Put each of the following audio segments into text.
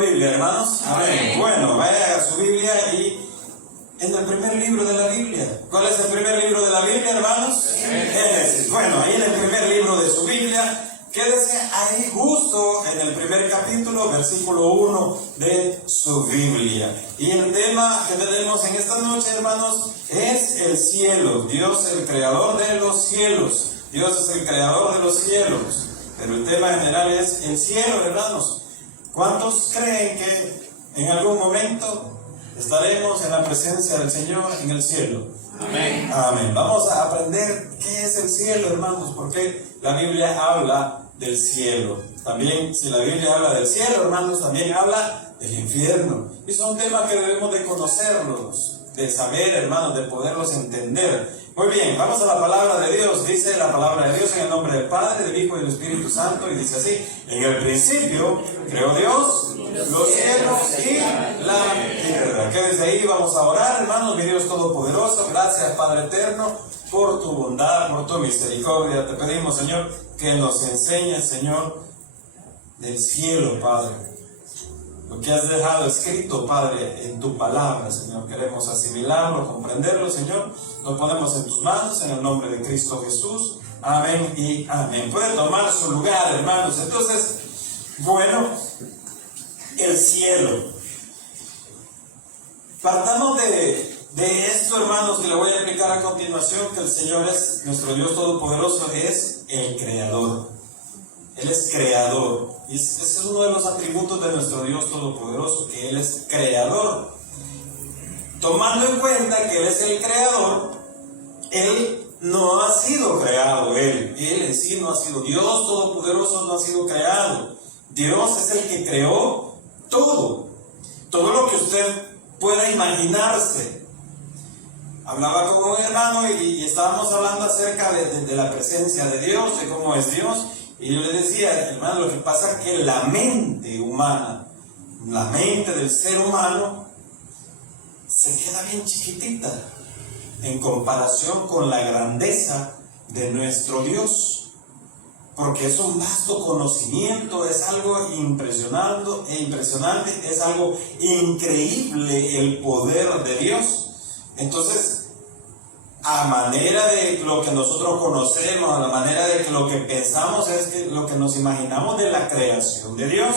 Biblia, hermanos? Amén. Bueno, vaya a su Biblia y en el primer libro de la Biblia. ¿Cuál es el primer libro de la Biblia, hermanos? Génesis. Bueno, ahí en el primer libro de su Biblia, quédese ahí justo en el primer capítulo, versículo 1 de su Biblia. Y el tema que tenemos en esta noche, hermanos, es el cielo. Dios, el creador de los cielos. Dios es el creador de los cielos. Pero el tema general es el cielo, hermanos. ¿Cuántos creen que en algún momento estaremos en la presencia del Señor en el cielo? Amén. Amén. Vamos a aprender qué es el cielo, hermanos, porque la Biblia habla del cielo. También, si la Biblia habla del cielo, hermanos, también habla del infierno. Y son temas que debemos de conocerlos, de saber, hermanos, de poderlos entender. Muy bien, vamos a la palabra de Dios. Dice la palabra de Dios en el nombre del Padre, del Hijo y del Espíritu Santo, y dice así: en el principio creó Dios los cielos y la tierra. Que desde ahí vamos a orar, hermanos. Mi Dios Todopoderoso, gracias, Padre Eterno, por tu bondad, por tu misericordia. Te pedimos, Señor, que nos enseñes, Señor, del cielo, Padre. Lo que has dejado escrito, Padre, en tu palabra, Señor. Queremos asimilarlo, comprenderlo, Señor. Lo ponemos en tus manos, en el nombre de Cristo Jesús. Amén y amén. Puede tomar su lugar, hermanos. Entonces, bueno, el cielo. Partamos de esto, hermanos, que le voy a explicar a continuación, que el Señor es, nuestro Dios Todopoderoso, es el Creador. Él es creador. Y ese es uno de los atributos de nuestro Dios Todopoderoso, que Él es creador. Tomando en cuenta que Él es el creador, Él no ha sido creado. Él en sí no ha sido. Dios Todopoderoso no ha sido creado. Dios es el que creó todo. Todo lo que usted pueda imaginarse. Hablaba con un hermano y estábamos hablando acerca de la presencia de Dios, de cómo es Dios. Y yo le decía, hermano, lo que pasa es que la mente humana, la mente del ser humano, se queda bien chiquitita en comparación con la grandeza de nuestro Dios. Porque es un vasto conocimiento, es algo impresionante, es algo increíble el poder de Dios. Entonces, a manera de lo que nosotros conocemos, a la manera de que lo que pensamos es que lo que nos imaginamos de la creación de Dios.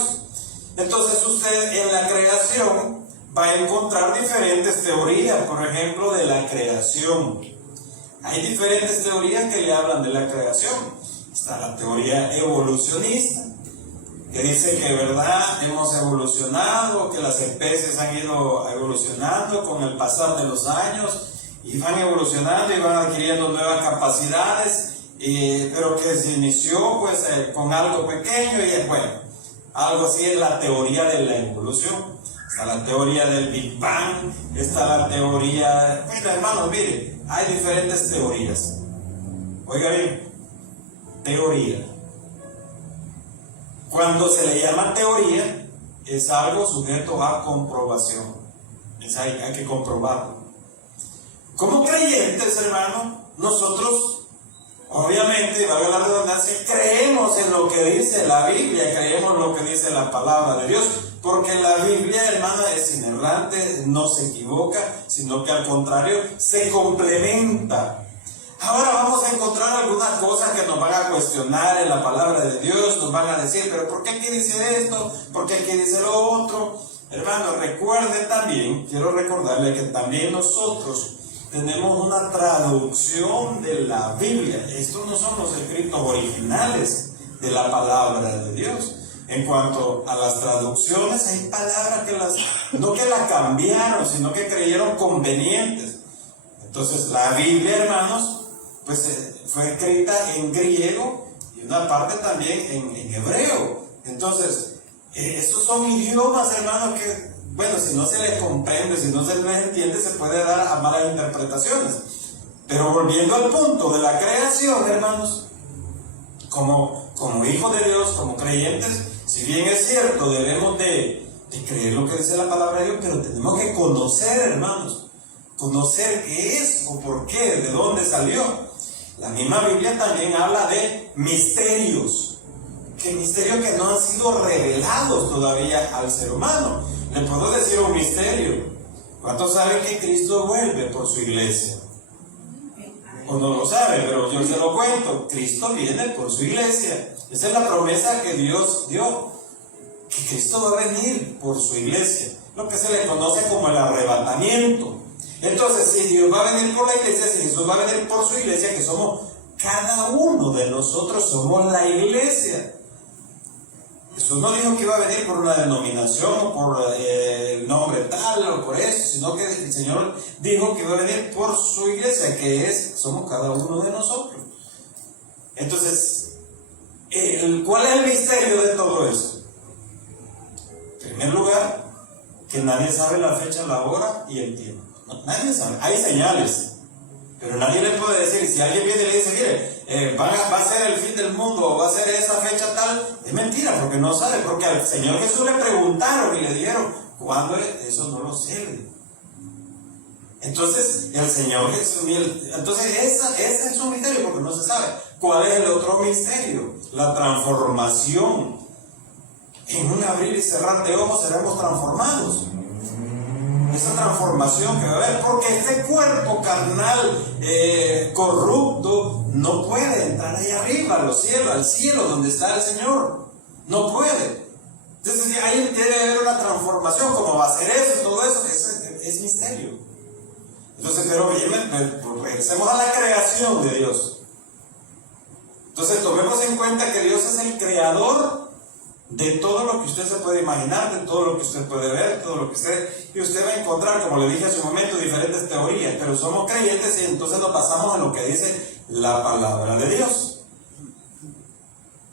Entonces usted en la creación va a encontrar diferentes teorías, por ejemplo, de la creación. Hay diferentes teorías que le hablan de la creación. Está la teoría evolucionista, que dice que, verdad, hemos evolucionado, que las especies han ido evolucionando con el pasar de los años, y van evolucionando y van adquiriendo nuevas capacidades, pero que se inició pues con algo pequeño y bueno, algo así es la teoría de la evolución. Está la teoría del Big Bang, está la teoría... Bueno, hermanos, mire, hay diferentes teorías. Oiga bien, teoría. Cuando se le llama teoría, es algo sujeto a comprobación. Hay que comprobarlo. Como creyentes, hermanos, nosotros, obviamente, valga la redundancia, creemos en lo que dice la Biblia, creemos en lo que dice la palabra de Dios, porque la Biblia, hermana, es inerrante, no se equivoca, sino que al contrario, se complementa. Ahora vamos a encontrar algunas cosas que nos van a cuestionar en la palabra de Dios, nos van a decir, pero ¿por qué aquí dice esto? ¿Por qué aquí dice lo otro? Hermano, recuerde también, quiero recordarle que también nosotros tenemos una traducción de la Biblia. Estos no son los escritos originales de la palabra de Dios. En cuanto a las traducciones, hay palabras que no que las cambiaron, sino que creyeron convenientes. Entonces, la Biblia, hermanos, pues fue escrita en griego y una parte también en hebreo. Entonces, esos son idiomas, hermanos, que, bueno, si no se les comprende, si no se les entiende, se puede dar a malas interpretaciones. Pero volviendo al punto de la creación, hermanos, como hijos de Dios, como creyentes, si bien es cierto, debemos de creer lo que dice la palabra de Dios, pero tenemos que conocer, hermanos, conocer qué es o por qué, de dónde salió. La misma Biblia también habla de misterios, que misterios que no han sido revelados todavía al ser humano. Le puedo decir un misterio. ¿Cuántos saben que Cristo vuelve por su iglesia? O no lo saben, pero yo se lo cuento. Cristo viene por su iglesia. Esa es la promesa que Dios dio, que Cristo va a venir por su iglesia, lo que se le conoce como el arrebatamiento. Entonces, si Dios va a venir por la iglesia, si Jesús va a venir por su iglesia, que somos cada uno de nosotros, somos la iglesia. Jesús no dijo que iba a venir por una denominación o por el nombre tal o por eso, sino que el Señor dijo que iba a venir por su iglesia, que somos cada uno de nosotros. Entonces, ¿cuál es el misterio de todo eso? En primer lugar, que nadie sabe la fecha, la hora y el tiempo. No, nadie sabe. Hay señales, pero nadie le puede decir. Si alguien viene y le dice, mire, va a ser el fin del mundo o va a ser esa fecha tal, es mentira, porque no sabe. Porque al Señor Jesús le preguntaron y le dijeron, ¿cuándo es? Eso no lo sé. Entonces, el Señor Jesús, entonces ese es un misterio porque no se sabe. ¿Cuál es el otro misterio? La transformación. En un abrir y cerrar de ojos seremos transformados. Esa transformación que va a haber, porque este cuerpo carnal corrupto no puede entrar ahí arriba, a los cielos, al cielo donde está el Señor. No puede. Entonces ahí tiene que haber una transformación. ¿Cómo va a ser eso? Todo eso es misterio. Entonces, pero regresemos a la creación de Dios. Entonces tomemos en cuenta que Dios es el creador de todo lo que usted se puede imaginar, de todo lo que usted puede ver, todo lo que y usted va a encontrar, como le dije hace un momento, diferentes teorías, pero somos creyentes y entonces nos basamos en lo que dice la palabra de Dios.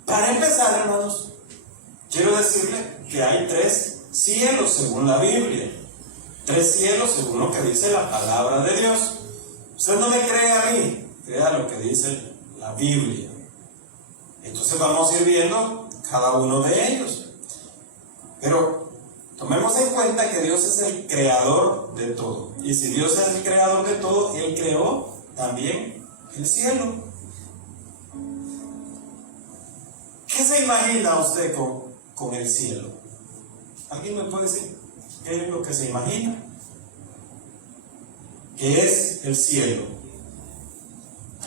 Para empezar, hermanos, quiero decirle que hay 3 cielos según la Biblia, 3 cielos según lo que dice la palabra de Dios. Usted no me cree a mí, crea lo que dice la Biblia. Entonces vamos a ir viendo cada uno de ellos. Pero tomemos en cuenta que Dios es el creador de todo. Y si Dios es el creador de todo, Él creó también el cielo. ¿Qué se imagina usted con el cielo? ¿Alguien me puede decir qué es lo que se imagina? ¿Qué es el cielo?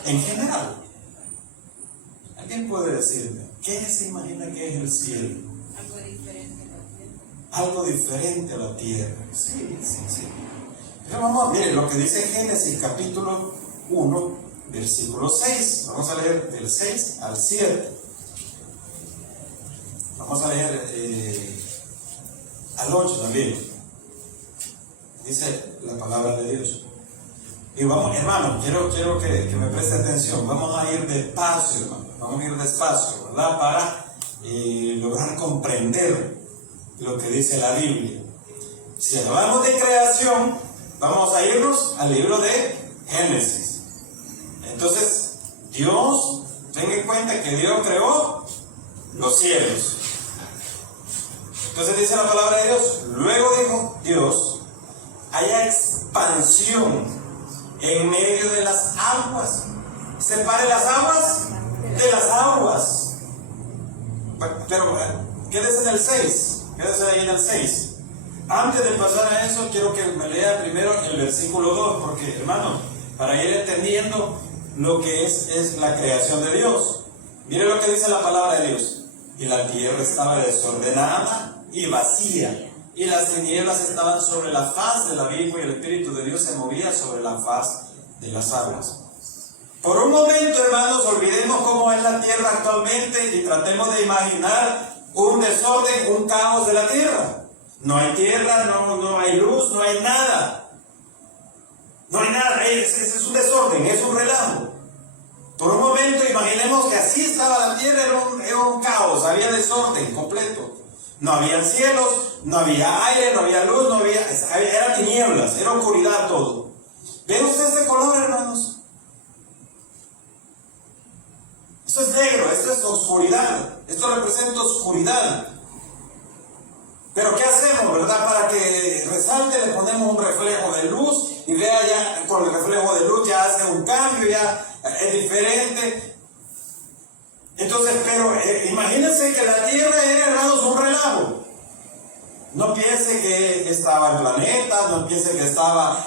En general. ¿Alguien puede decirme qué se imagina que es el cielo? Algo diferente a la tierra. Algo diferente a la tierra. Sí. Pero vamos a ver lo que dice Génesis capítulo 1, versículo 6. Vamos a leer del 6 al 7. Vamos a leer al 8 también. Dice la palabra de Dios. Y vamos, hermano, quiero que me preste atención. Vamos a ir despacio, hermano. Vamos a ir despacio, ¿verdad? Para lograr comprender lo que dice la Biblia. Si hablamos de creación, vamos a irnos al libro de Génesis. Entonces, Dios, tenga en cuenta que Dios creó los cielos. Entonces dice la palabra de Dios, luego dijo Dios, haya expansión en medio de las aguas. Separe las aguas de las aguas. Pero quédese en el 6. Quédese ahí en el 6. Antes de pasar a eso, quiero que me lea primero el versículo 2, porque, hermano, para ir entendiendo lo que es la creación de Dios. Mire lo que dice la palabra de Dios. Y la tierra estaba desordenada y vacía, y las tinieblas estaban sobre la faz del abismo, y el Espíritu de Dios se movía sobre la faz de las aguas. Por un momento, hermanos, olvidemos cómo es la tierra actualmente y tratemos de imaginar un desorden, un caos de la tierra. No hay tierra, no hay luz, no hay nada. No hay nada, es un desorden, es un relajo. Por un momento imaginemos que así estaba la tierra, era un caos, había desorden completo. No había cielos, no había aire, no había luz, era tinieblas, era oscuridad todo. ¿Ven ustedes este color, hermanos? Esto es negro, esto es oscuridad, esto representa oscuridad. Pero ¿qué hacemos, verdad? Para que resalte le ponemos un reflejo de luz y vea ya con el reflejo de luz ya hace un cambio, ya es diferente. Entonces, pero imagínense que la Tierra era, hermanos, un relajo. No piense que estaba el planeta, no piense que estaba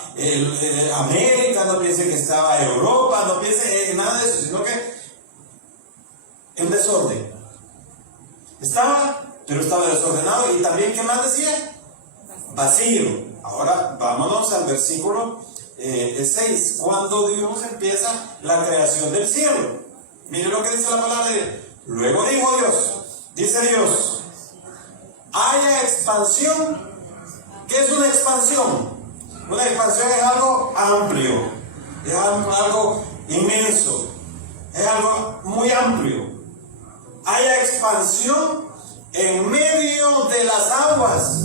América, no piense que estaba Europa, no piense en nada de eso, sino que en desorden. Pero estaba desordenado y también, ¿qué más decía? Vacío. Ahora vámonos al versículo 6, cuando Dios empieza la creación del cielo. Mire lo que dice la palabra de Dios. Luego dijo Dios, dice Dios, haya expansión. ¿Qué es una expansión? Una expansión es algo amplio, es algo inmenso, es algo muy amplio. Haya expansión en medio de las aguas.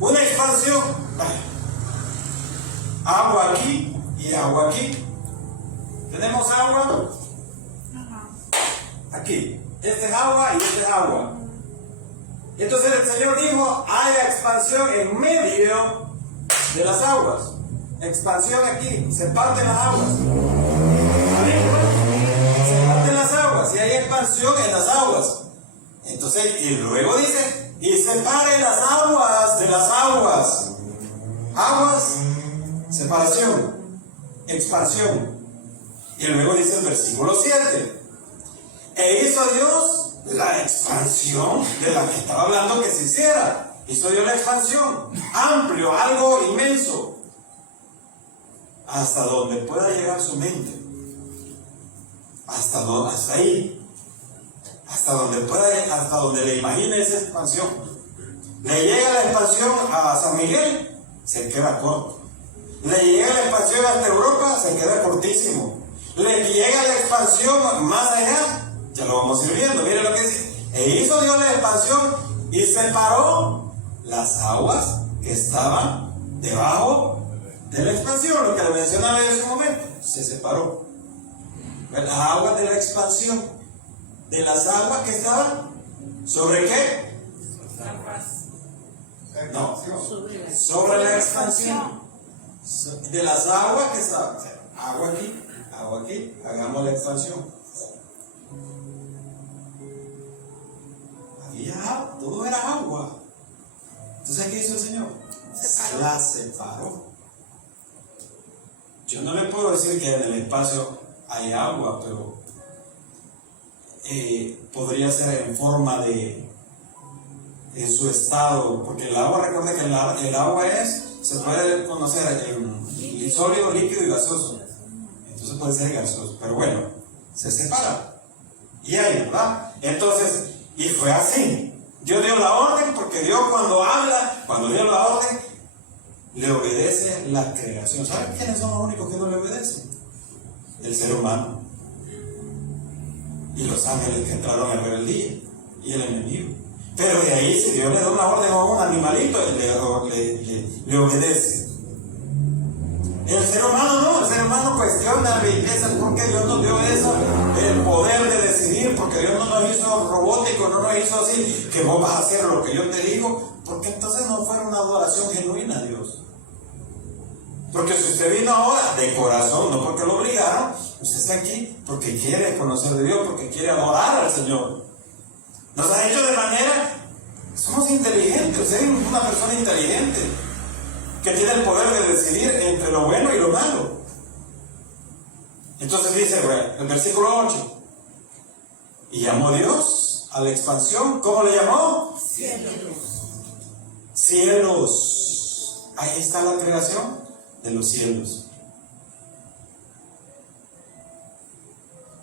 Una expansión. Agua aquí y agua aquí. Tenemos agua aquí. Este es agua y este es agua. Entonces el Señor dijo, haya expansión en medio de las aguas. Expansión aquí, se parten las aguas. Se parten las aguas y hay expansión en las aguas. Entonces, y luego dice, y separe las aguas de las aguas. Aguas, separación, expansión. Y luego dice el versículo 7. E hizo Dios la expansión de la que estaba hablando que se hiciera. Hizo Dios la expansión, amplio, algo inmenso, hasta donde pueda llegar su mente. Hasta ahí. Hasta donde le imagine esa expansión. Le llega la expansión a San Miguel, se queda corto. Le llega la expansión hasta Europa, se queda cortísimo. Le llega la expansión más allá, ya lo vamos a ir viendo. Mire lo que dice. E hizo Dios la expansión y separó las aguas que estaban debajo de la expansión, lo que le mencionaba en ese momento. Se separó las aguas de la expansión de las aguas que estaban ¿sobre qué? No, sobre la expansión de las aguas que estaban. Agua aquí, hagamos la expansión. Todo era agua. Entonces, ¿qué hizo el Señor? La separó. Yo no le puedo decir que en el espacio hay agua, pero podría ser en forma en su estado, porque el agua, recuerda que el agua se puede conocer en sólido, líquido y gaseoso. Entonces puede ser gaseoso, pero bueno, se separa. Y ahí, ¿verdad? Entonces, y fue así. Dios dio la orden, porque Dios cuando dio la orden, le obedece la creación. ¿Saben quiénes son los únicos que no le obedecen? El ser humano. Y los ángeles que entraron a ver el día. Y el enemigo. Pero de ahí, si Dios le da una orden a un animalito, le obedece. El ser humano no, el ser humano cuestiona y piensa por qué Dios nos dio eso, el poder de decidir, porque Dios no nos hizo robótico, no nos hizo así, que vos vas a hacer lo que yo te digo, porque entonces no fue una adoración genuina a Dios. Porque si usted vino ahora de corazón, no porque lo obligaron, usted está aquí porque quiere conocer de Dios, porque quiere adorar al Señor. Nos ha hecho de manera, somos inteligentes, usted es una persona inteligente, que tiene el poder de decidir entre lo bueno y lo malo. Entonces dice, el versículo 8, y llamó Dios a la expansión, ¿cómo le llamó? Cielos. Ahí está la creación de los cielos.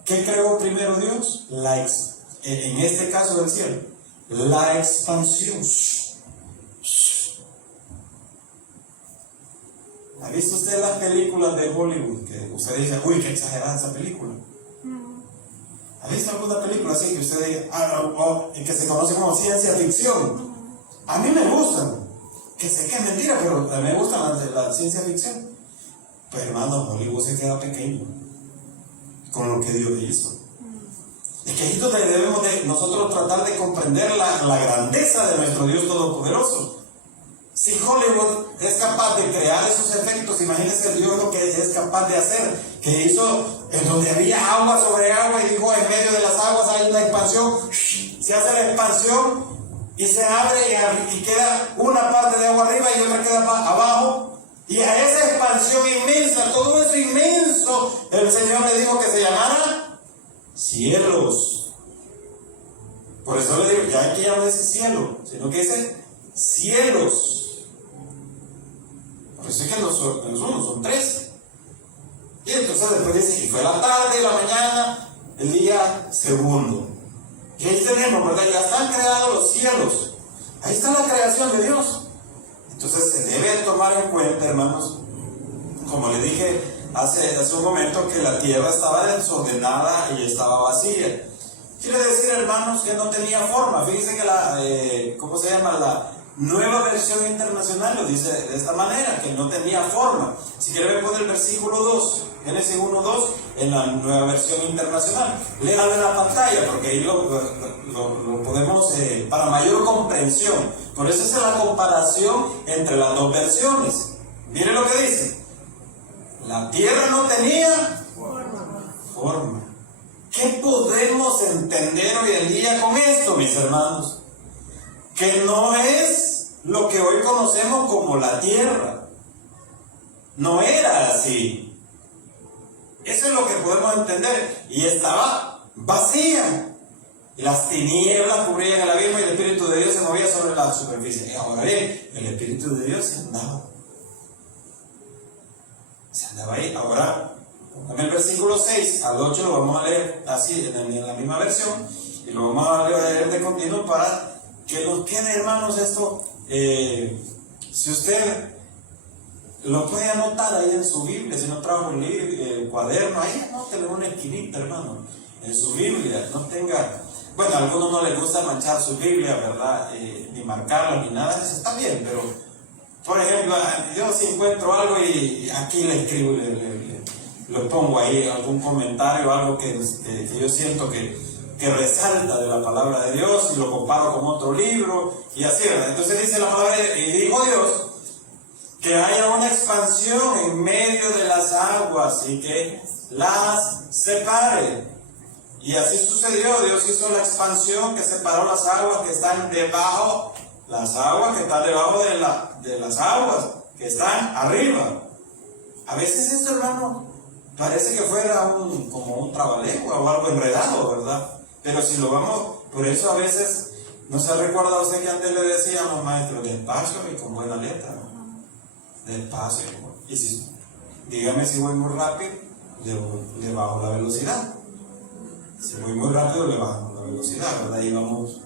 ¿Qué creó primero Dios? En este caso del cielo, la expansión. ¿Ha visto usted las películas de Hollywood? Que usted dice, uy, qué exagerada esa película. ¿Ha visto alguna película así que usted diga, que se conoce como ciencia ficción? A mí me gustan, que sé que es mentira, pero a mí me gustan la ciencia ficción. Pero hermano, Hollywood se queda pequeño con lo que Dios hizo. Es que ahí es donde debemos de nosotros tratar de comprender la grandeza de nuestro Dios Todopoderoso. Si Hollywood es capaz de crear esos efectos, imagínense Dios lo que es capaz de hacer, que hizo en donde había agua sobre agua y dijo en medio de las aguas hay una expansión, se hace la expansión y se abre y queda una parte de agua arriba y otra queda abajo, y a esa expansión inmensa, todo eso inmenso, el Señor le dijo que se llamara cielos. Por eso le digo, ya aquí ya no dice cielo, sino que dice cielos. Por eso es que no son uno, son tres. Y entonces después dice, y fue la tarde, la mañana, el día segundo. Y ahí tenemos, ¿verdad? Ya están creados los cielos. Ahí está la creación de Dios. Entonces se debe tomar en cuenta, hermanos, como le dije hace un momento, que la tierra estaba desordenada y estaba vacía. Quiere decir, hermanos, que no tenía forma. Fíjense que la Nueva Versión Internacional lo dice de esta manera, que no tenía forma. Si quiere ver, pone el versículo 2, Génesis 1:2, en la Nueva Versión Internacional. Léalo en la pantalla, porque ahí lo podemos, para mayor comprensión. Por eso es la comparación entre las dos versiones. Miren lo que dice. La tierra no tenía forma. ¿Qué podemos entender hoy en día con esto, mis hermanos? Que no es lo que hoy conocemos como la tierra. No era así. Eso es lo que podemos entender. Y estaba vacía. Y las tinieblas cubrían el abismo y el Espíritu de Dios se movía sobre la superficie. Y ahora bien, el Espíritu de Dios se andaba. Se andaba ahí. Ahora, en el versículo 6 al 8 lo vamos a leer así, en la misma versión. Y lo vamos a leer de continuo para que nos quede, hermanos, esto. Si usted lo puede anotar ahí en su Biblia, si no trajo el cuaderno, ahí anótele una esquinita, hermano, en su Biblia. No tenga, bueno, a algunos no les gusta manchar su Biblia, ¿verdad? Ni marcarla, ni nada, eso está bien, pero, por ejemplo, yo si encuentro algo y aquí le escribo, le pongo ahí algún comentario, algo que yo siento que resalta de la palabra de Dios, y lo comparo con otro libro, y así, ¿verdad? Entonces dice la palabra, y dijo Dios, que haya una expansión en medio de las aguas, y que las separe. Y así sucedió. Dios hizo la expansión que separó las aguas que están debajo, las aguas que están debajo de las aguas que están arriba. A veces esto, hermano, parece que fuera como un trabalengua o algo enredado, ¿verdad? Pero si lo vamos, por eso a veces, ¿no se recuerda usted que antes le decían los maestros, despacio y con buena letra? ¿No? Despacio. Y si, dígame si voy muy rápido, le bajo la velocidad. Si voy muy rápido, le bajo la velocidad, ¿verdad? Y vamos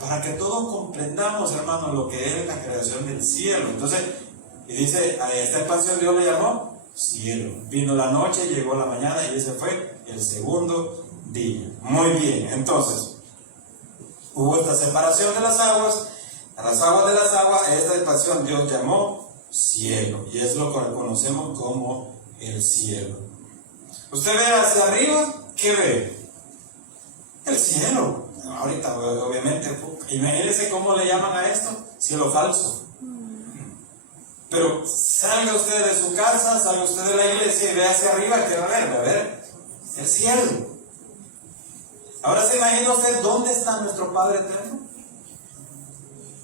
para que todos comprendamos, hermanos, lo que es la creación del cielo. Entonces, y dice, a esta expansión Dios le llamó cielo. Vino la noche, llegó la mañana, y ese fue el segundo día. Muy bien, entonces hubo esta separación de las aguas, a las aguas de las aguas, esta expansión Dios llamó cielo, y es lo que conocemos como el cielo. Usted ve hacia arriba, ¿qué ve? El cielo. Ahorita, obviamente, imagínense cómo le llaman a esto, cielo falso. Pero salga usted de su casa, salga usted de la iglesia y ve hacia arriba, ¿qué va a ver el cielo. Ahora se imagina usted dónde está nuestro Padre eterno.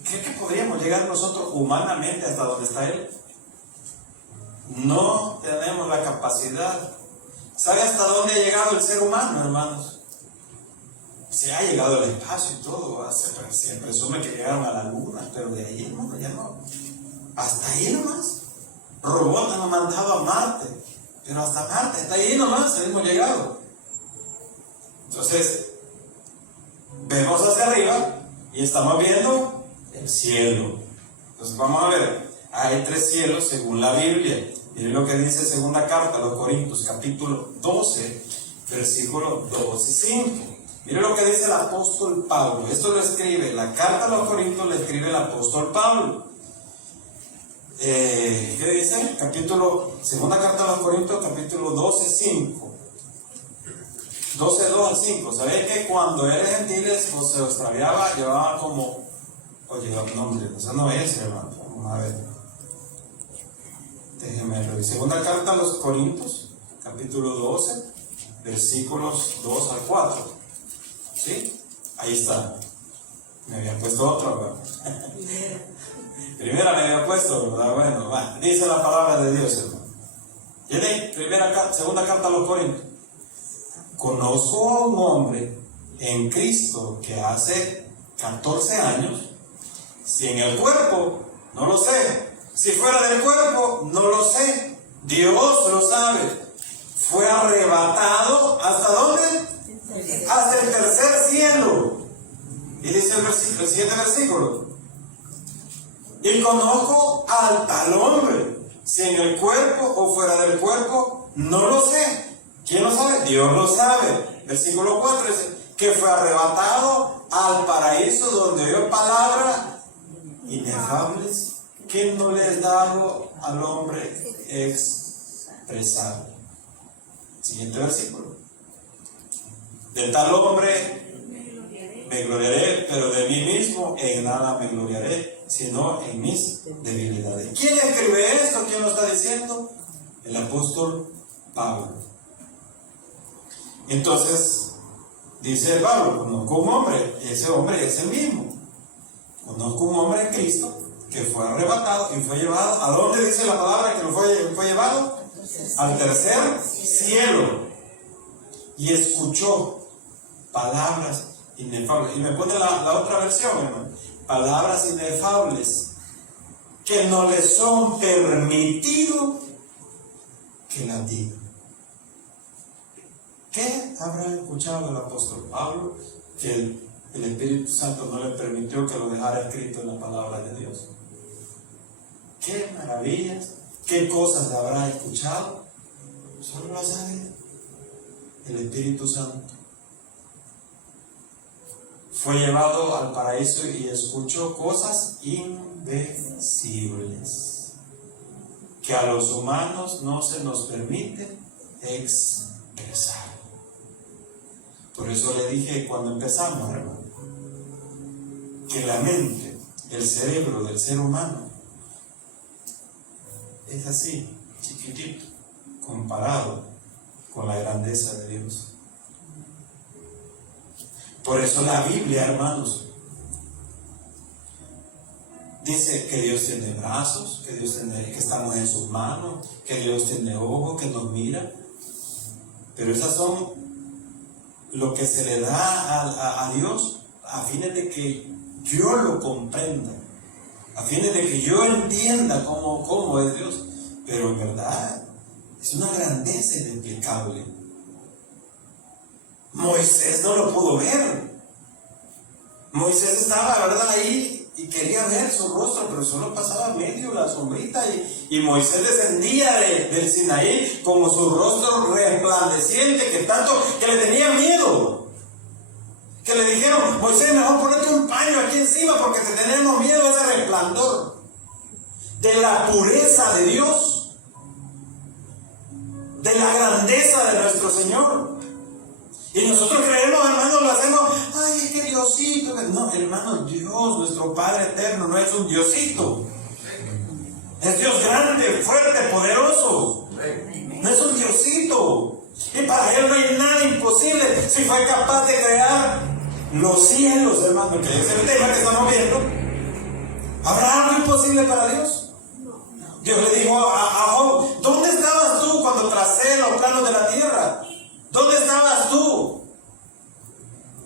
¿Cree que podríamos llegar nosotros humanamente hasta donde está Él? No tenemos la capacidad. ¿Sabe hasta dónde ha llegado el ser humano, hermanos? Se ha llegado al espacio y todo, se presume que llegaron a la luna, pero de ahí, hermano, ya no. Hasta ahí nomás. Robots han mandado a Marte, pero hasta Marte, hasta ahí nomás hemos llegado. Entonces, vemos hacia arriba y estamos viendo el cielo. Entonces vamos a ver, hay tres cielos según la Biblia. Miren lo que dice segunda carta a los Corintios, capítulo 12, versículos 2 y 5. Miren lo que dice el apóstol Pablo. Esto lo escribe, la carta a los Corintios le escribe el apóstol Pablo. ¿Qué dice? Segunda carta a los Corintios, capítulo 12, 5. 12, 2 al 5. ¿Sabéis que cuando eran gentiles o se extraviaba, llevaban como Oye, no, hombre, eso no es, hermano. Vamos a ver. Déjeme revisar. Segunda carta a los Corintios, capítulo 12, versículos 2 al 4. ¿Sí? Ahí está. Me había puesto otro, ¿verdad? Primera me había puesto, ¿verdad? Bueno, va. Dice la palabra de Dios, hermano. ¿Tiene? Segunda carta a los Corintios. Conozco a un hombre en Cristo que hace 14 años, si en el cuerpo, no lo sé, si fuera del cuerpo, no lo sé, Dios lo sabe, fue arrebatado, ¿hasta dónde? Hasta el tercer cielo. Y dice el siguiente versículo: y conozco al tal hombre, si en el cuerpo o fuera del cuerpo, no lo sé. ¿Quién lo sabe? Dios lo sabe. Versículo 4 dice que fue arrebatado al paraíso, donde oyó palabras inefables que no le es dado al hombre expresar. Siguiente versículo: de tal hombre me gloriaré, pero de mí mismo en nada me gloriaré, sino en mis debilidades. ¿Quién escribe esto? ¿Quién lo está diciendo? El apóstol Pablo. Entonces, dice Pablo, conozco un hombre, ese hombre es el mismo. Conozco un hombre en Cristo que fue arrebatado y fue llevado. ¿A dónde dice la palabra que lo fue llevado? Al tercer cielo. Y escuchó palabras inefables. Y me pone la otra versión, hermano. Palabras inefables que no le son permitido que las diga. ¿Qué habrá escuchado el apóstol Pablo que el Espíritu Santo no le permitió que lo dejara escrito en la palabra de Dios? ¿Qué maravillas, qué cosas habrá escuchado? Solo lo sabe el Espíritu Santo. Fue llevado al paraíso y escuchó cosas indecibles que a los humanos no se nos permite expresar. Por eso le dije cuando empezamos, hermano, que la mente, el cerebro del ser humano es así, chiquitito, comparado con la grandeza de Dios. Por eso la Biblia, hermanos, dice que Dios tiene brazos, que estamos en sus manos, que Dios tiene ojos, que nos mira. Pero esas son lo que se le da a Dios a fines de que yo lo comprenda, a fines de que yo entienda cómo es Dios. Pero en verdad es una grandeza inexplicable. Moisés no lo pudo ver. Moisés estaba, ¿verdad?, ahí y quería ver su rostro, pero solo pasaba medio la sombrita, y Moisés descendía del Sinaí con su rostro resplandeciente, que tanto que le tenía miedo, que le dijeron: Moisés, mejor ponete un paño aquí encima porque te tenemos miedo a ese resplandor de la pureza de Dios, de la grandeza de nuestro Señor. Y nosotros creemos, hermanos, lo hacemos: ay, qué Diosito. No, hermano, Dios, nuestro Padre eterno, no es un Diosito. Es Dios grande, fuerte, poderoso. No es un Diosito. Y para Él no hay nada imposible. Si fue capaz de crear los cielos, hermano, que es el tema que estamos viendo, ¿habrá algo imposible para Dios? Dios le dijo a Job: ¿dónde estabas tú cuando tracé los planos de la tierra? ¿Dónde estabas tú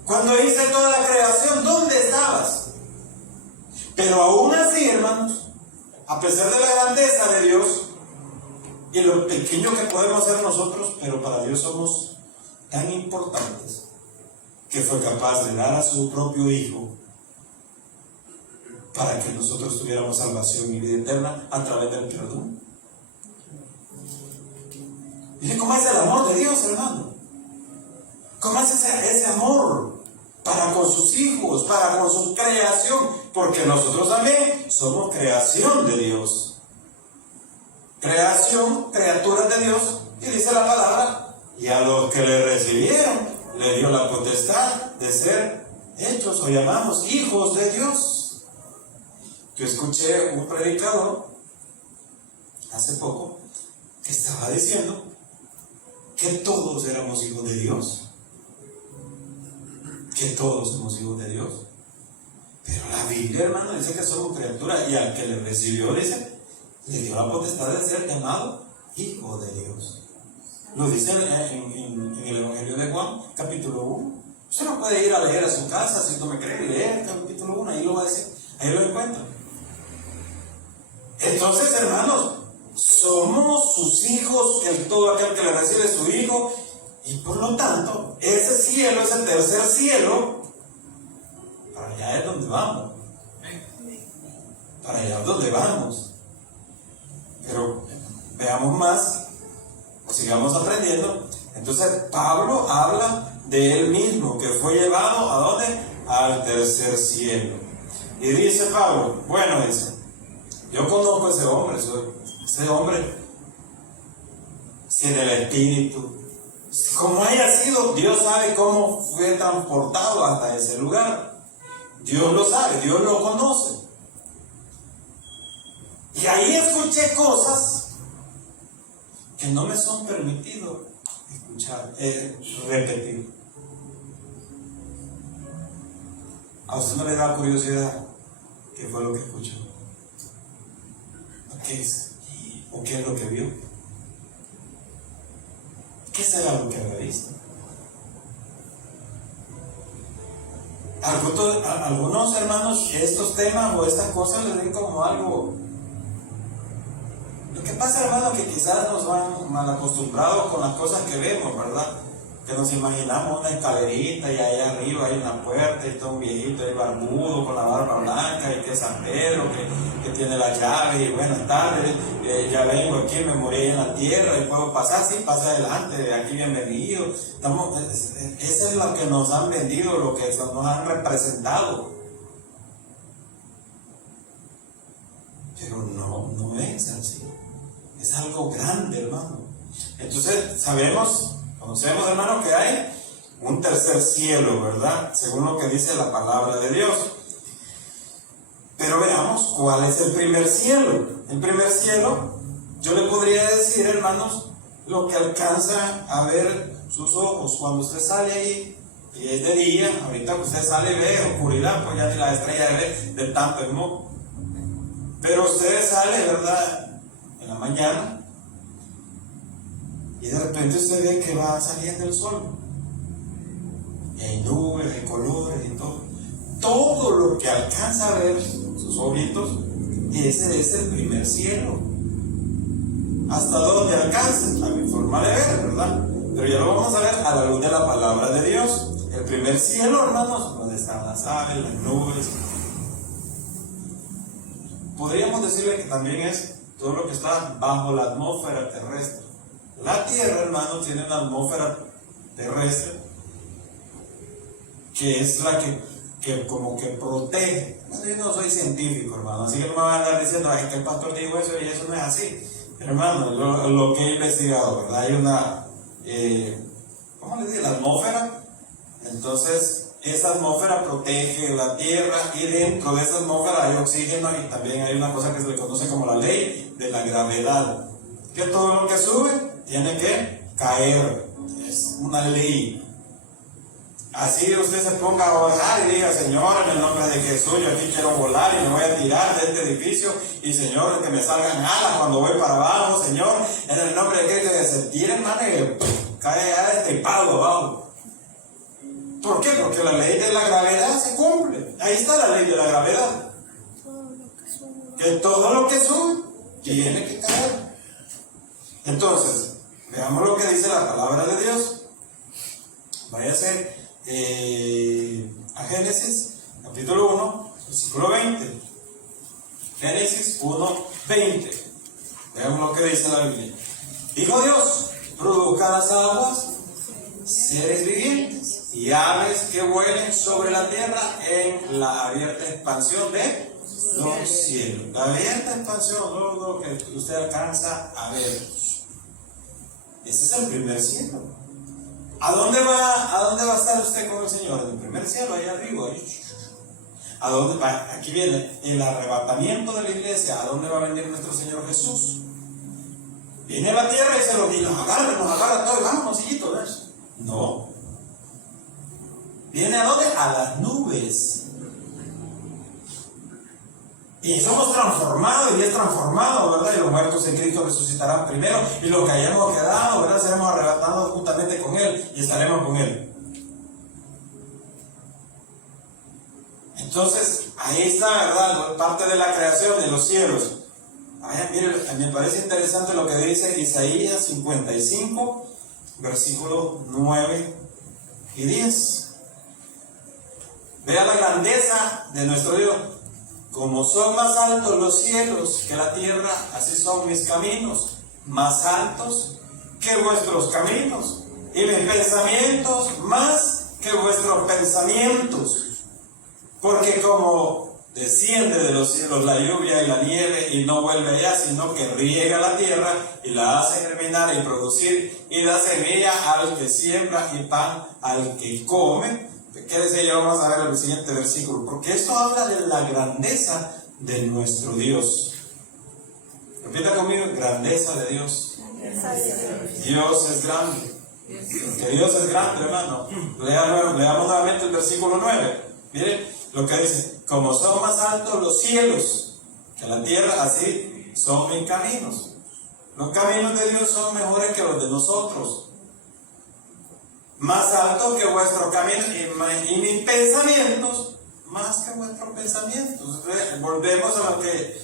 cuando hice toda la creación? ¿Dónde estabas? Pero aún así, hermanos, a pesar de la grandeza de Dios y lo pequeño que podemos ser nosotros, pero para Dios somos tan importantes que fue capaz de dar a su propio Hijo para que nosotros tuviéramos salvación y vida eterna a través del perdón. Miren cómo es el amor de Dios, hermano. ¿Cómo es ese amor para con sus hijos, para con su creación? Porque nosotros también somos creación de Dios. Creación, criaturas de Dios. Y dice la palabra: y a los que le recibieron, le dio la potestad de ser hechos o llamados hijos de Dios. Yo escuché un predicador hace poco que estaba diciendo que todos éramos hijos de Dios, que todos somos hijos de Dios. Pero la Biblia, hermano, dice que somos criaturas, y al que le recibió, dice, le dio la potestad de ser llamado hijo de Dios. Lo dice en el Evangelio de Juan, capítulo 1. Usted no puede ir a leer a su casa, si no me cree, leer el capítulo 1, ahí lo va a decir, ahí lo encuentra. Entonces, hermanos, somos sus hijos, todo aquel que le recibe es su hijo, y por lo tanto, ese cielo, ese tercer cielo, para allá es donde vamos. Para allá es donde vamos. Pero veamos más, o sigamos aprendiendo. Entonces, Pablo habla de él mismo, que fue llevado ¿a dónde? Al tercer cielo. Y dice Pablo, bueno, dice, yo conozco a ese hombre, si en el espíritu, como haya sido, Dios sabe cómo fue transportado hasta ese lugar. Dios lo sabe, Dios lo conoce. Y ahí escuché cosas que no me son permitido escuchar, repetir. ¿A usted no le da curiosidad qué fue lo que escuchó? ¿Qué es? ¿O qué es lo que vio? ¿Qué será lo que había visto? Algunos hermanos, estos temas o estas cosas les ven como algo. Lo que pasa, hermano, que quizás nos van mal acostumbrados con las cosas que vemos, ¿verdad? Que nos imaginamos una escalerita y allá arriba hay una puerta y está un viejito ahí barbudo con la barba blanca y que es San Pedro, que tiene la llave y buenas tardes, ya vengo aquí, me morí en la tierra y puedo pasar, sí, pasa adelante, aquí bienvenido. Eso es lo que nos han vendido, lo que nos han representado. Pero no es así. Es algo grande, hermano. Entonces, conocemos, hermano, que hay un tercer cielo, ¿verdad? Según lo que dice la palabra de Dios. Pero veamos cuál es el primer cielo. El primer cielo, yo le podría decir, hermanos, lo que alcanza a ver sus ojos cuando usted sale ahí, y es de día. Ahorita que usted sale y ve oscuridad, pues ya ni la estrella ve de tanto humo. Pero usted sale, ¿verdad?, en la mañana, y de repente usted ve que va saliendo el sol. Y hay nubes, hay colores y todo. Todo lo que alcanza a ver sus ojitos, ese es el primer cielo. ¿Hasta dónde alcanza? A mi forma de ver, ¿verdad? Pero ya lo vamos a ver a la luz de la palabra de Dios. El primer cielo, hermanos, donde están las aves, las nubes. Podríamos decirle que también es todo lo que está bajo la atmósfera terrestre. La Tierra, hermano, tiene una atmósfera terrestre que es la que como que protege. Yo no soy científico, hermano, así que no me van a andar diciendo que el pastor dijo eso y eso no es así. Hermano, lo que he investigado, ¿verdad? Hay una, ¿cómo le digo? La atmósfera. Entonces, esa atmósfera protege la Tierra y dentro de esa atmósfera hay oxígeno y también hay una cosa que se le conoce como la ley de la gravedad. Que todo lo que sube tiene que caer. Es una ley. Así usted se ponga a orar y diga, Señor, en el nombre de Jesús, yo aquí quiero volar y me voy a tirar de este edificio, y Señor, que me salgan alas cuando voy para abajo, Señor, en el nombre de Cristo, que se tire, hermano, y cae ya destripado abajo. ¿Por qué? Porque la ley de la gravedad se cumple. Ahí está la ley de la gravedad. Que todo lo que sube tiene que caer. Entonces, veamos lo que dice la palabra de Dios. Váyase a Génesis, capítulo 1, versículo 20. Génesis 1, 20. Veamos lo que dice la Biblia. Dijo Dios: produzcan las aguas seres vivientes y aves que vuelen sobre la tierra en la abierta expansión de los cielos. La abierta expansión, todo lo que usted alcanza a ver. Ese es el primer cielo. ¿A dónde va a estar usted con el Señor? En el primer cielo, allá arriba. ¿A dónde va? Aquí viene el arrebatamiento de la iglesia. ¿A dónde va a venir nuestro Señor Jesús? Viene a la tierra y nos agarra todos, vamos, hijito, ¿ves? No. ¿Viene a dónde? A las nubes. Y somos transformados, y es transformado, ¿verdad? Y los muertos en Cristo resucitarán primero, y los que hayamos quedado, ¿verdad? Seremos arrebatados juntamente con Él, y estaremos con Él. Entonces, ahí está, ¿verdad? Parte de la creación de los cielos. Ay, mire, me parece interesante lo que dice Isaías 55, versículos 9 y 10. Vea la grandeza de nuestro Dios. Como son más altos los cielos que la tierra, así son mis caminos, más altos que vuestros caminos, y mis pensamientos más que vuestros pensamientos. Porque como desciende de los cielos la lluvia y la nieve y no vuelve allá, sino que riega la tierra y la hace germinar y producir y da semilla al que siembra y pan al que come. ¿Qué decía yo? Vamos a ver el siguiente versículo, porque esto habla de la grandeza de nuestro Dios. Repita conmigo, grandeza de Dios. Dios es grande. Que Dios es grande, hermano. Leamos nuevamente el versículo 9. Miren lo que dice: como son más altos los cielos que la tierra, así son mis caminos. Los caminos de Dios son mejores que los de nosotros. Más altos que vuestros caminos, y mis pensamientos más que vuestros pensamientos. Volvemos a lo que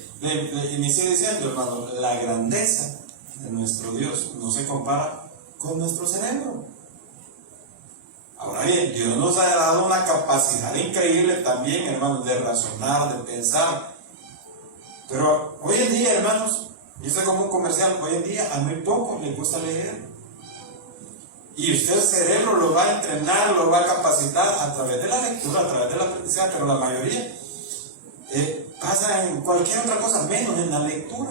inicié diciendo, hermano. La grandeza de nuestro Dios no se compara con nuestro cerebro. Ahora bien, Dios nos ha dado una capacidad increíble también, hermanos, de razonar, de pensar. Pero hoy en día, hermanos, y esto es como un comercial, hoy en día a muy pocos les gusta leer. Y usted el cerebro lo va a entrenar, lo va a capacitar a través de la lectura, a través de la aprendizaje, pero la mayoría pasa en cualquier otra cosa, menos en la lectura.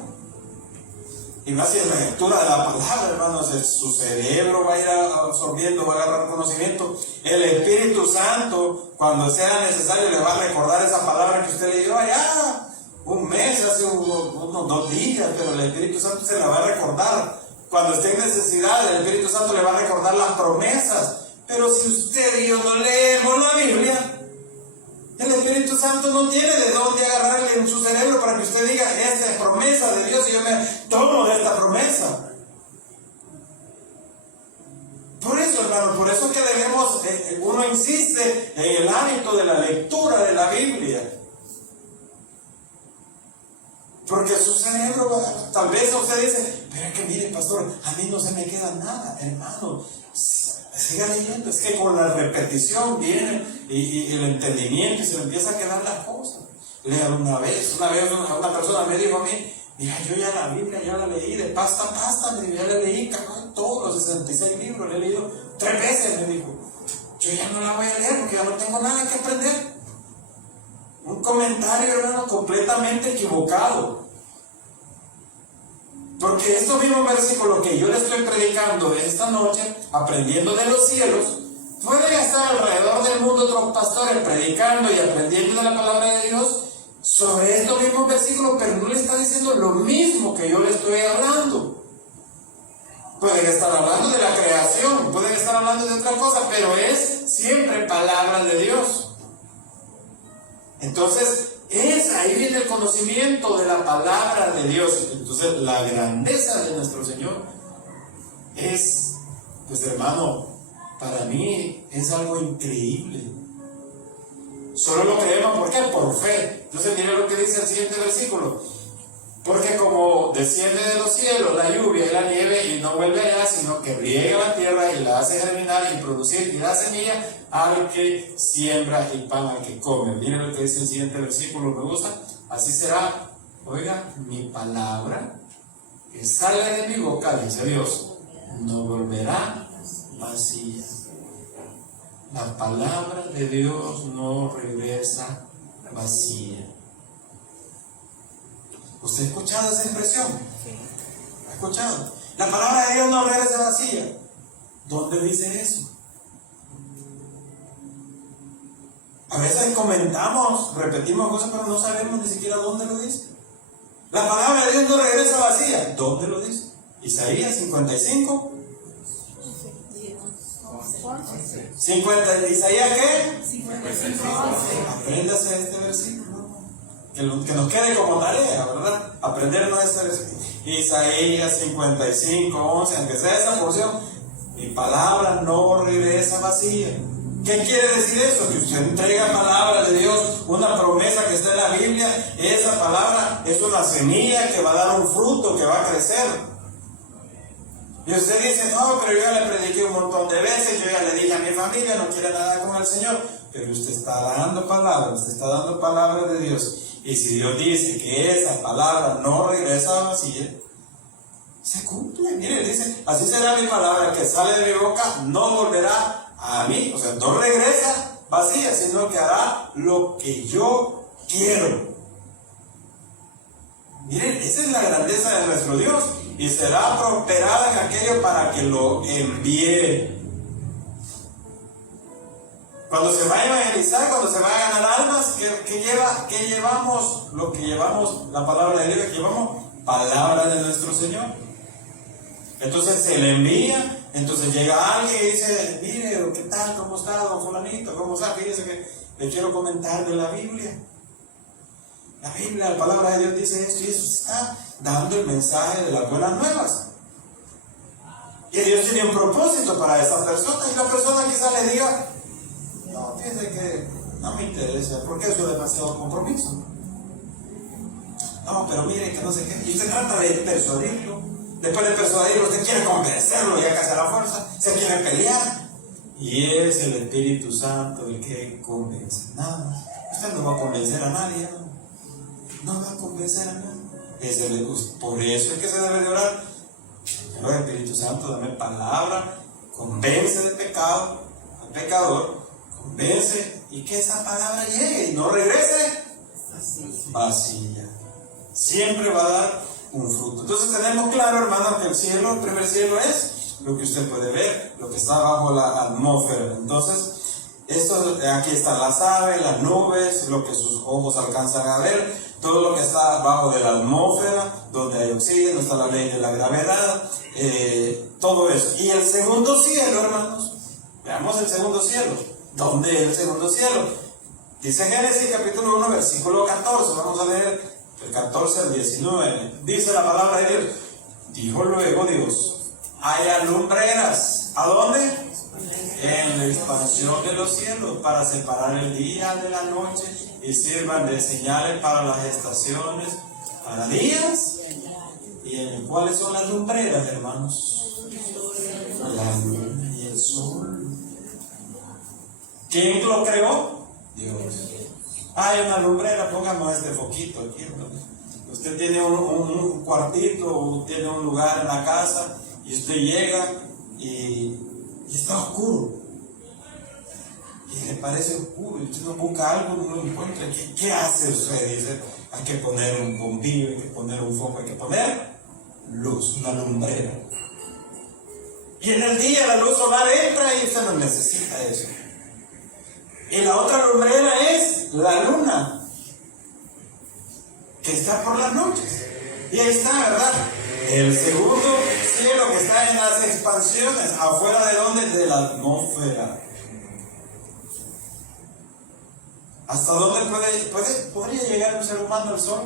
Y más en la lectura de la palabra, hermanos, su cerebro va a ir absorbiendo, va a agarrar conocimiento. El Espíritu Santo, cuando sea necesario, le va a recordar esa palabra que usted leyó allá un mes, hace unos 2 días, pero el Espíritu Santo se la va a recordar. Cuando esté en necesidad, el Espíritu Santo le va a recordar las promesas. Pero si usted y yo no leemos la Biblia, el Espíritu Santo no tiene de dónde agarrarle en su cerebro para que usted diga: esta es promesa de Dios y yo me tomo de esta promesa. Por eso, hermano, por eso es que debemos, uno insiste en el hábito de la lectura de la Biblia. Porque su cerebro, tal vez usted dice: pero es que mire, pastor, a mí no se me queda nada. Hermano, siga leyendo. Es que con la repetición viene y el entendimiento, y se le empieza a quedar las cosas. Léalo una vez una persona me dijo a mí: mira, yo ya la Biblia ya la leí de pasta a pasta, ya la leí todos los 66 libros, la he leído 3 veces, me dijo. Yo ya no la voy a leer porque ya no tengo nada que aprender. Un comentario, hermano, completamente equivocado. Porque estos mismos versículos que yo le estoy predicando esta noche, aprendiendo de los cielos, pueden estar alrededor del mundo otros pastores predicando y aprendiendo de la palabra de Dios sobre estos mismos versículos, pero no le está diciendo lo mismo que yo le estoy hablando. Pueden estar hablando de la creación, pueden estar hablando de otra cosa, pero es siempre palabra de Dios. Entonces, ahí viene el conocimiento de la palabra de Dios. Entonces, la grandeza de nuestro Señor es, pues hermano, para mí es algo increíble. Solo lo creemos, ¿por qué? Por fe. Entonces, mire lo que dice el siguiente versículo. Porque como desciende de los cielos la lluvia y la nieve y no vuelve allá, sino que riega la tierra y la hace germinar y producir y da semilla al que siembra y pan al que come. Miren lo que dice el siguiente versículo, me gusta. Así será, oiga, mi palabra que salga de mi boca, dice Dios, no volverá vacía. La palabra de Dios no regresa vacía. ¿Usted ha escuchado esa expresión? Sí. ¿Ha escuchado? La palabra de Dios no regresa vacía. ¿Dónde dice eso? A veces comentamos, repetimos cosas, pero no sabemos ni siquiera dónde lo dice. La palabra de Dios no regresa vacía. ¿Dónde lo dice? Isaías 55. 50, ¿Isaías qué? 55. Apréndase este versículo. Que nos quede como tarea, ¿verdad? Aprendernos este versículo. Isaías 55, 11, aunque sea esa porción. Mi palabra no regresa vacía. ¿Qué quiere decir eso? Que usted entrega palabra de Dios, una promesa que está en la Biblia. Esa palabra es una semilla que va a dar un fruto, que va a crecer. Y usted dice, no, pero yo ya le prediqué un montón de veces, yo ya le dije a mi familia, no quiere nada con el Señor. Pero usted está dando palabras, usted está dando palabra de Dios. Y si Dios dice que esa palabra no regresa vacía, se cumple. Mire, dice, así será mi palabra que sale de mi boca, no volverá a mí. O sea, no regresa vacía, sino que hará lo que yo quiero. Miren, esa es la grandeza de nuestro Dios. Y será prosperada en aquello para que lo envíe. Cuando se va a evangelizar, cuando se va a ganar almas, ¿qué llevamos? Lo que llevamos, la palabra de Dios, que llevamos palabra de nuestro Señor. Entonces se le envía, entonces llega alguien y dice, mire, ¿qué tal? ¿Cómo está, don fulanito? ¿Cómo está? Fíjese que le quiero comentar de la Biblia. La Biblia, la palabra de Dios dice esto y eso, está dando el mensaje de las buenas nuevas. Y Dios tiene un propósito para esa persona, y la persona quizás le diga, no, fíjese que no me interesa, porque eso es demasiado compromiso. No, pero mire que no sé qué. Y usted trata de persuadirlo. Después de persuadirlo, usted quiere convencerlo, ya casi a la fuerza, se quiere pelear. Y es el Espíritu Santo el que convence. Nada más. Usted no va a convencer a nadie, no va a convencer a nadie. Por eso es que se debe de orar. Pero el Espíritu Santo, dame palabra, convence de pecado al pecador, convence y que esa palabra llegue y no regrese vacía. Siempre va a dar un fruto. Entonces tenemos claro, hermanos, que el cielo, el primer cielo es lo que usted puede ver, lo que está bajo la atmósfera. Entonces, aquí están las aves, las nubes, lo que sus ojos alcanzan a ver, todo lo que está bajo de la atmósfera, donde hay oxígeno, está la ley de la gravedad, todo eso. Y el segundo cielo, hermanos, veamos el segundo cielo. ¿Dónde es el segundo cielo? Dice Génesis capítulo 1, versículo 14, vamos a leer el 14 al 19. Dice la palabra de Dios, dijo luego Dios, haya lumbreras. ¿A dónde? En la expansión de los cielos, para separar el día de la noche, y sirvan de señales para las estaciones, para días. ¿Y en cuáles son las lumbreras, hermanos? La luna y el sol. ¿Quién lo creó? Dios. Hay una lumbrera, pongamos este foquito aquí. Usted tiene un cuartito, tiene un lugar en la casa, y usted llega y está oscuro. Y le parece oscuro, y usted no busca algo, no lo encuentra. ¿Qué hace usted? Dice, hay que poner un bombillo, hay que poner un foco, hay que poner luz, una lumbrera. Y en el día la luz solar entra y usted no necesita eso. Y la otra lumbrera es la luna, que está por las noches. Y ahí está, ¿verdad? El segundo cielo que está en las expansiones, afuera de donde, de la atmósfera. ¿Hasta dónde podría llegar un ser humano al sol?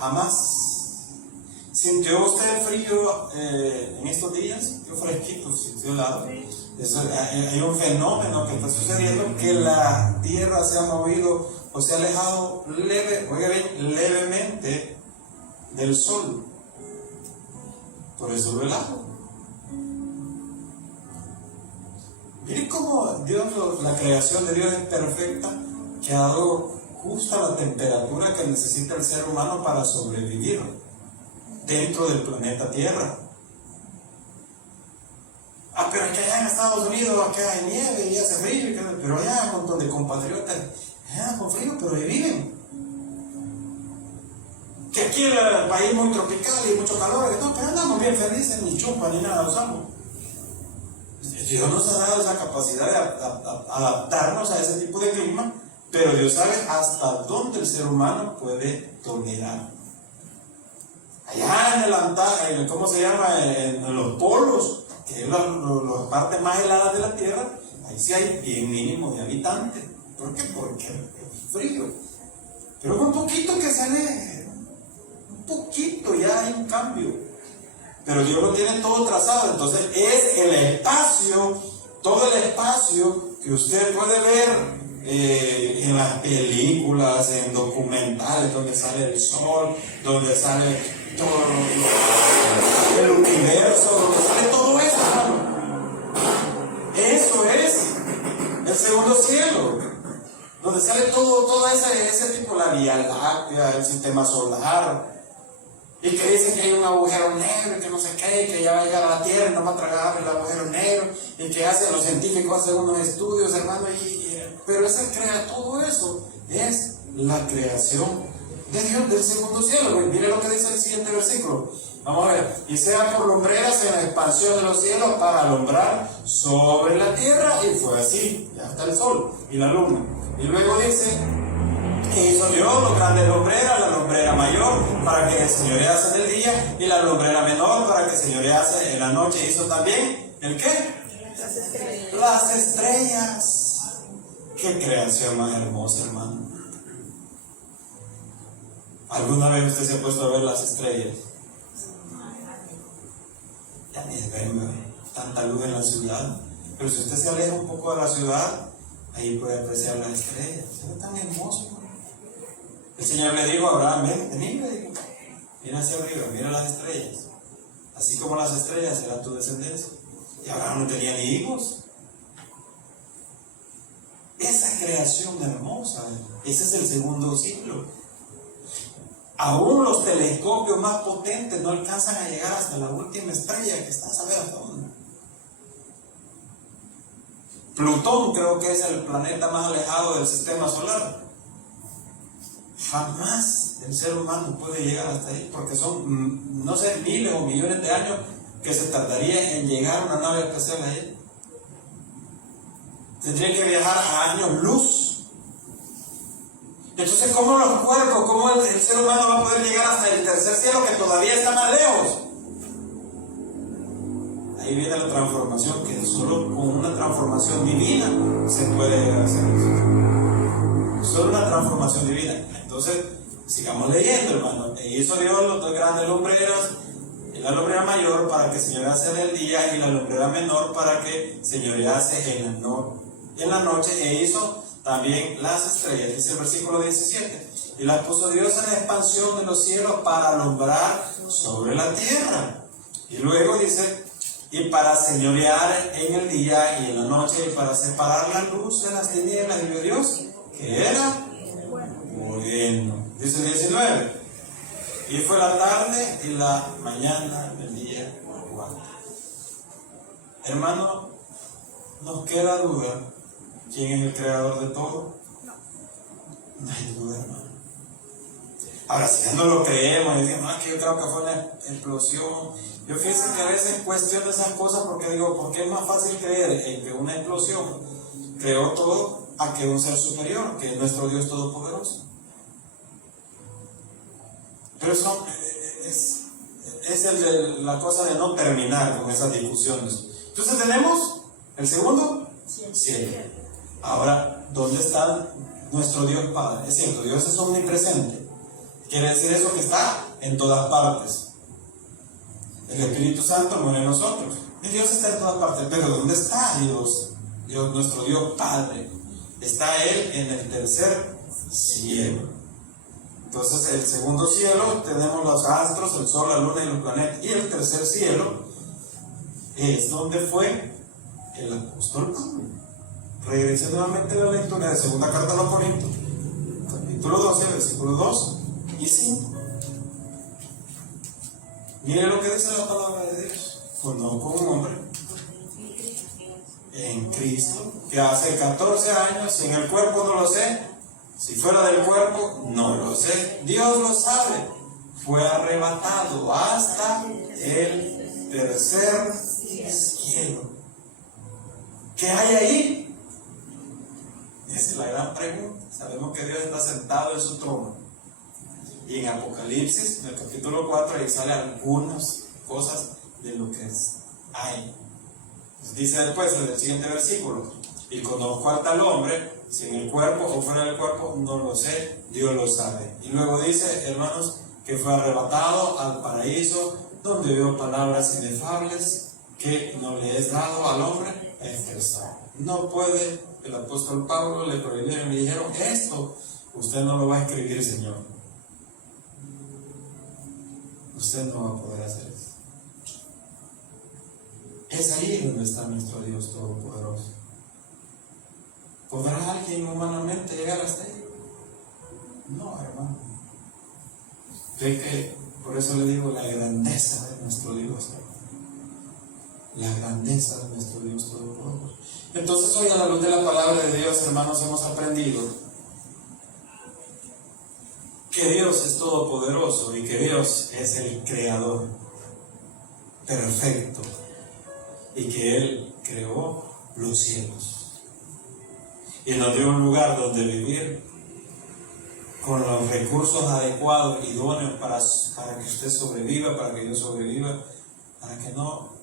Jamás. ¿Sintió usted frío en estos días? Yo fresquito, sintió helado. Hay un fenómeno que está sucediendo, que la tierra se ha movido o se ha alejado levemente del sol. Por eso lo helado. Miren cómo Dios, la creación de Dios es perfecta, que ha dado justa la temperatura que necesita el ser humano para sobrevivir dentro del planeta Tierra. Pero es que allá en Estados Unidos, acá hay nieve y hace frío, pero allá hay un montón de compatriotas, allá con frío, pero ahí viven. Que aquí el país es muy tropical y mucho calor, no, pero andamos bien felices, ni chupa ni nada usamos. Dios nos ha dado esa capacidad de adaptarnos a ese tipo de clima, pero Dios sabe hasta dónde el ser humano puede tolerar. Allá en el Antártida, ¿cómo se llama? En los polos, que es la parte más helada de la Tierra, ahí sí hay bien mínimo de habitantes. ¿Por qué? Porque es frío. Pero con poquito que sale, un poquito ya hay un cambio. Pero Dios lo tiene todo trazado, entonces es el espacio, todo el espacio que usted puede ver en las películas, en documentales, donde sale el sol, donde sale todo el universo, donde sale todo eso, hermano. Eso es el segundo cielo, donde sale todo ese tipo, la Vía Láctea, el sistema solar. Y que dicen que hay un agujero negro, que no sé qué, que ya va a llegar a la Tierra y no va a tragar el agujero negro, y que los científicos hacen unos estudios, hermano, pero eso crea todo eso, es la creación de Dios del segundo cielo. Mire lo que dice el siguiente versículo, vamos a ver, y sea por lumbreras en la expansión de los cielos para alumbrar sobre la tierra, y fue así, ya está el sol y la luna. Y luego dice, que hizo Dios los grandes lumbreras, la lumbrera mayor para que señorease en el día y la lumbrera menor para que señorease en la noche. Hizo también, ¿el qué? Las estrellas. Las estrellas. Qué creación más hermosa, hermano. ¿Alguna vez usted se ha puesto a ver las estrellas? Ya ni ven, tanta luz en la ciudad. Pero si usted se aleja un poco de la ciudad, ahí puede apreciar las estrellas. Se ve tan hermoso. El Señor le dijo a Abraham, vení, le dijo, mira hacia arriba, mira las estrellas. Así como las estrellas será tu descendencia. Y Abraham no tenía ni hijos. Esa creación hermosa, ese es el segundo siglo. Aún los telescopios más potentes no alcanzan a llegar hasta la última estrella que está a saber hasta dónde. Plutón creo que es el planeta más alejado del sistema solar. Jamás el ser humano puede llegar hasta ahí, porque son, no sé, miles o millones de años que se tardaría en llegar una nave espacial ahí. Tendría que viajar a años luz. Entonces, ¿cómo los cuerpos, cómo el ser humano va a poder llegar hasta el tercer cielo que todavía está más lejos? Ahí viene la transformación, que solo con una transformación divina se puede hacer eso. Solo una transformación divina. Entonces, sigamos leyendo, hermano. E hizo Dios los dos grandes lumbreras, y la lumbrera mayor para que señorease en el día, y la lumbrera menor para que señorease en la noche. E hizo también las estrellas, dice el versículo 17. Y las puso Dios en la expansión de los cielos para alumbrar sobre la tierra. Y luego dice, y para señorear en el día y en la noche, y para separar la luz de las tinieblas. Y vio Dios que era bueno. Dice el 19. Y fue la tarde y la mañana del día 4. Hermano, ¿nos queda duda quién es el creador de todo? No hay duda, hermano. Ahora, si ya no lo creemos y decimos, que yo creo que fue una explosión. Yo fíjense que a veces cuestiono esas cosas porque digo, ¿por qué es más fácil creer en que una explosión creó todo a que un ser superior, que es nuestro Dios Todopoderoso? Pero eso es la cosa de no terminar con esas discusiones. Entonces tenemos el segundo cielo. Ahora, ¿dónde está nuestro Dios Padre? Es cierto, Dios es omnipresente. Quiere decir eso que está en todas partes. El Espíritu Santo muere en nosotros. Y Dios está en todas partes. Pero ¿dónde está Dios? Nuestro Dios Padre. Está Él en el tercer cielo. Entonces, el segundo cielo tenemos los astros, el sol, la luna y los planetas. Y el tercer cielo es donde fue el apóstol Pablo. Regrese nuevamente a la lectura de segunda carta a los Corintios, capítulo 12, versículos 2 y 5. Mire lo que dice la palabra de Dios. Conozco un hombre en Cristo que hace 14 años, si en el cuerpo no lo sé, si fuera del cuerpo no lo sé, Dios lo sabe, fue arrebatado hasta el tercer cielo. ¿Qué hay ahí? Esa es la gran pregunta. Sabemos que Dios está sentado en su trono. Y en Apocalipsis, en el capítulo 4, ahí sale algunas cosas de lo que hay. Dice después en el siguiente versículo: y conozco a tal hombre, si en el cuerpo o fuera del cuerpo, no lo sé, Dios lo sabe. Y luego dice, hermanos, que fue arrebatado al paraíso, donde oyó palabras inefables que no le es dado al hombre expresar. No puede, el apóstol Pablo le prohibieron, le dijeron, esto usted no lo va a escribir, Señor. Usted no va a poder hacer eso. Es ahí donde está nuestro Dios Todopoderoso. ¿Podrá alguien humanamente llegar hasta ahí? No, hermano. Ve que, por eso le digo, la grandeza de nuestro Dios. La grandeza de nuestro Dios Todopoderoso. Entonces hoy, a la luz de la palabra de Dios, hermanos, hemos aprendido que Dios es todopoderoso y que Dios es el creador perfecto y que Él creó los cielos y nos dio un lugar donde vivir con los recursos adecuados, idóneos para que usted sobreviva, para que yo sobreviva, para que no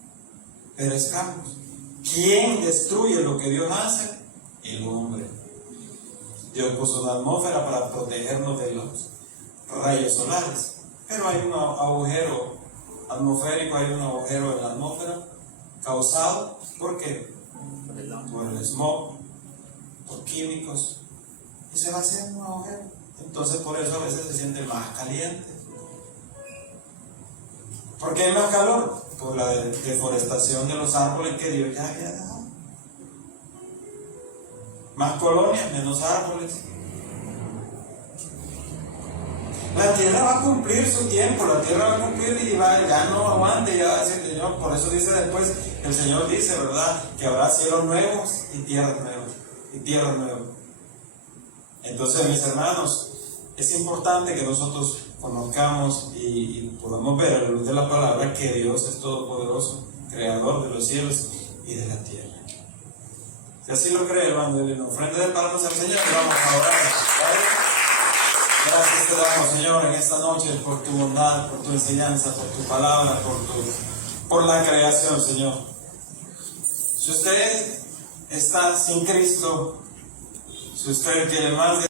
perezcamos. ¿Quién destruye lo que Dios hace? El hombre. Dios puso una atmósfera para protegernos de los rayos solares, pero hay un agujero atmosférico, hay un agujero en la atmósfera causado ¿por qué? Por el smog, por químicos, y se va haciendo un agujero. Entonces por eso a veces se siente más caliente. ¿Por qué hay más calor? Por la deforestación de los árboles que Dios ya había dado. Más colonias, menos árboles. La tierra va a cumplir su tiempo, la tierra va a cumplir y ya no aguante, ya va a decir el Señor. Por eso dice después, el Señor dice, ¿verdad?, que habrá cielos nuevos y tierras nuevas, y tierras nuevas. Entonces, mis hermanos, es importante que nosotros conozcamos y podamos ver a la luz de la palabra que Dios es todopoderoso, creador de los cielos y de la tierra. Si así lo cree, hermano, denle una ofrenda de palmas al Señor y vamos a orar. ¿Vale? Gracias te damos, Señor, en esta noche por tu bondad, por tu enseñanza, por tu palabra, por la creación, Señor. Si usted está sin Cristo, si usted quiere más de